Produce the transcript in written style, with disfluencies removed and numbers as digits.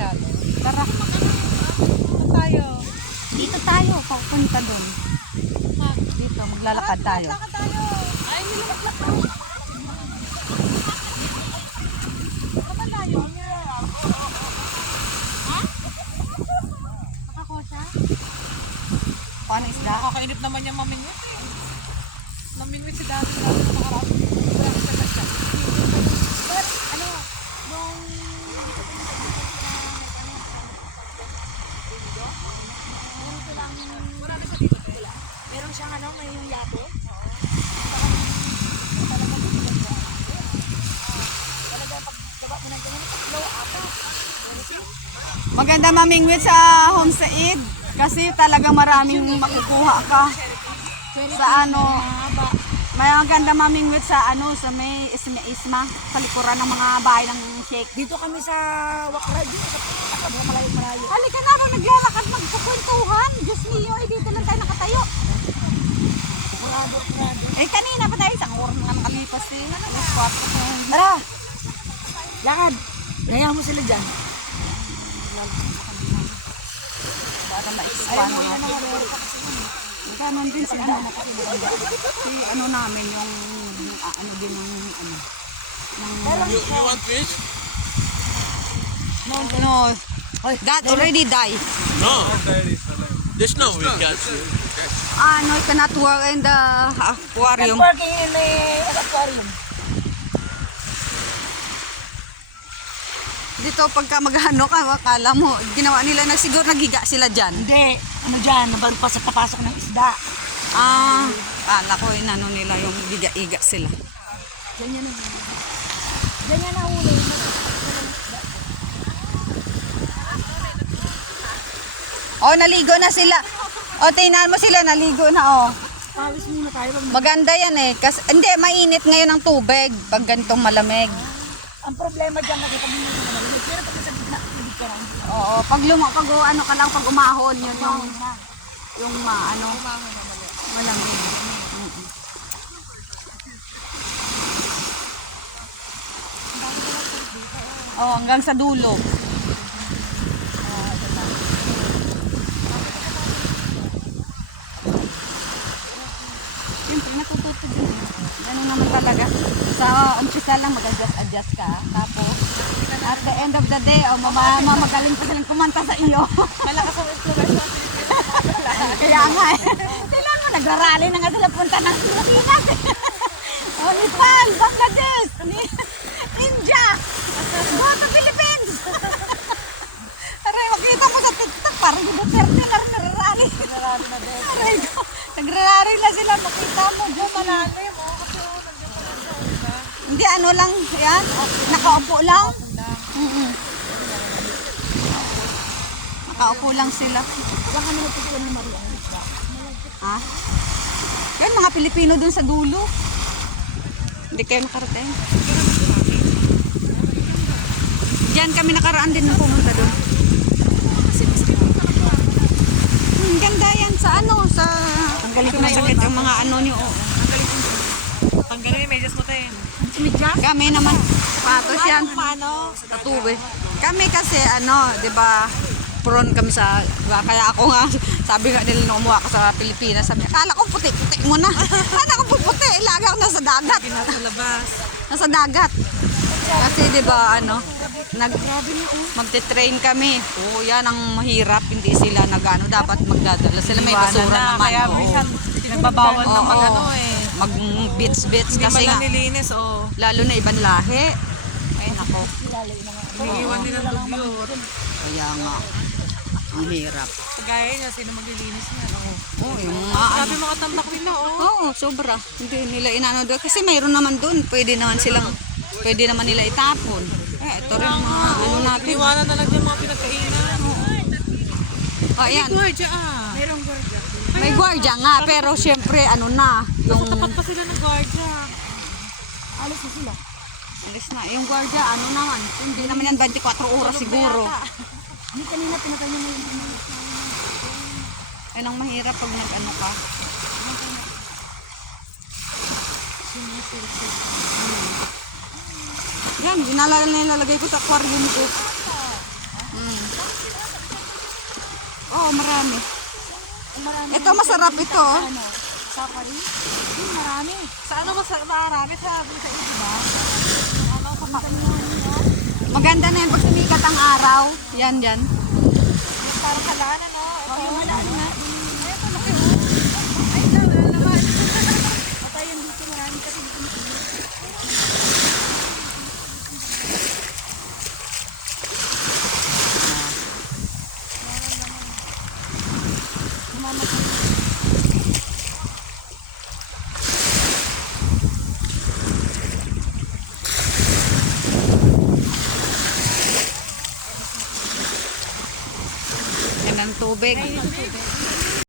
masyado. Tara. Saan tayo? Dito tayo, papunta doon. Dito, maglalakad tayo. Lakad tayo. Ay, nilaklak na. Saan ba tayo? Ha? Nakakosa? Paano isda? Nakakainip naman yung mamingwit eh. Namingwit si Dati sa nakarap. Marami sa kasya. But, ano, nung hindi ko meron silang, Marami sa dito. Wala. meron siyang ano, may yung yate. Talaga pagbaba mo ng ganyan, tatlo, apat. Maganda mamingwit sa homestay kasi talaga maraming makukuha ka. Sa ano, may maganda mamingwit sa ano, sa may isma, sa likuran ng mga bahay ng shake. Dito kami sa Wakra, dito sa Takabo, malayo-malayo. Halika na, naglalakad magkukwentuhan. Diyos niyo, dito lang tayo nakatayo. Murado. Eh kanina pa tayo, isang oras nga nakalipas eh. Alas 4. Tara! Lakad! Gaya mo sila dyan. Para ma-expand natin. Ganon din si ano, si ano namin yung ano din ng ano. You want fish? No, that already died. No. There's no we catch. No, I cannot work in the aquarium. Working in the aquarium. Dito pagka maghano ka, akala mo, ginawa nila na siguro nagiga sila dyan. Hindi, ano dyan, papasok ng isda. Akala ko inano nila yung giga-iga sila. Ganyan na. Ganyan na ulo. Oh, naligo na sila. Oh, tingnan mo sila, naligo na oh. Pawis muna tayo. Maganda yan eh. Kasi, hindi, mainit ngayon ang tubig pag ganitong malamig. Ang problema dyan kasi pag hindi mo malamig. Pero pag nasa gitna, hindi ka lang. Oo, pag ano ka lang, pag umahon, yun yung ano, malamig. Oh, hanggang sa dulo. Siyempre, natututo din. Ganun naman talaga. Sa umpisa lang, mag-adjust ka. Tapos, at the end of the day, mamagaling pa silang kumanta sa iyo. Malakas ang exploration sa Pilipinas. Kaya nga eh. Tingnan mo, nagrarally na nga sila punta ng Pilipinas. Oh, Nepal, Bangladesh, India, go to Philippines. Aray, makita mo sa TikTok, parang yung Duterte lang nagrarally. Aray ko, nagrarally na sila, makita mo, Diyos malalim. Hindi, ano lang, yan, nakaupo lang. Nakaupo lang sila. Diyan kami nagpipilihan ni Maria. Ha? Yan, mga Pilipino dun sa dulo. Hindi kayo nakarating. Diyan kami nakaraan din nung pumunta dun. Ganda yan sa ano, sa... Ang galing masakit ang mga ano niyo. Tanggalin yung medyas mo tayo. Kami naman, patos yan. Paano? Tatubi. Kami kasi ano, 'di ba? Prone kami sa kaya ako nga sabi nga nila nung umuha ka sa Pilipinas, sabi akala ko puti-puti mo na. Akala ko puti, lagi ako nasa dagat. Nasa labas. Nasa dagat. Kasi 'di ba ano, magte-train kami. Oo, yan ang mahirap, hindi sila nagano, dapat magdadala sila may basura naman. Kaya Oo. minsan pinagbabawal ng Oo. mag-ano eh. Mag-bits Hindi kasi man nga lang nilinis o lalo na ibang lahi. Ay nako. iiwan din ang dugyot. Kaya nga ang hirap. Kagaya niya, sino maglilinis niya? Oh, yung mga ano. Sabi mga tambak nila oh. Oo, sobra. Hindi nila inano doon. Kasi mayroon naman doon. Pwede naman nila itapon. Ito rin mga ano natin. Iwanan na lang yung mga pinagkainan. Oh, ayan. Gwardiya ah. Merong gwardiya. May gwardiya nga, pero syempre ano na. Yung Tapat pa sila ng gwardiya. Alis na sila. alis na. Yung gwardiya, ano naman. Hindi naman yan 24 oras siguro. Hindi kanina pinatay niya na yung Yan ang mahirap pag nag-ano ka. Yan, nilalagay ko sa aquarium ko. Oh, marami. Ito masarap ito. Oh. Safari. Marami. Sa ano marami sa iyo, di ba? Ano sa Maganda na yan pag sumikat ang araw. Yan. parang kalaan, ano? Ito, Wala na. ito, laki mo. Ay, wala naman. Patayan dito marami kasi dito. Yan ang tubig.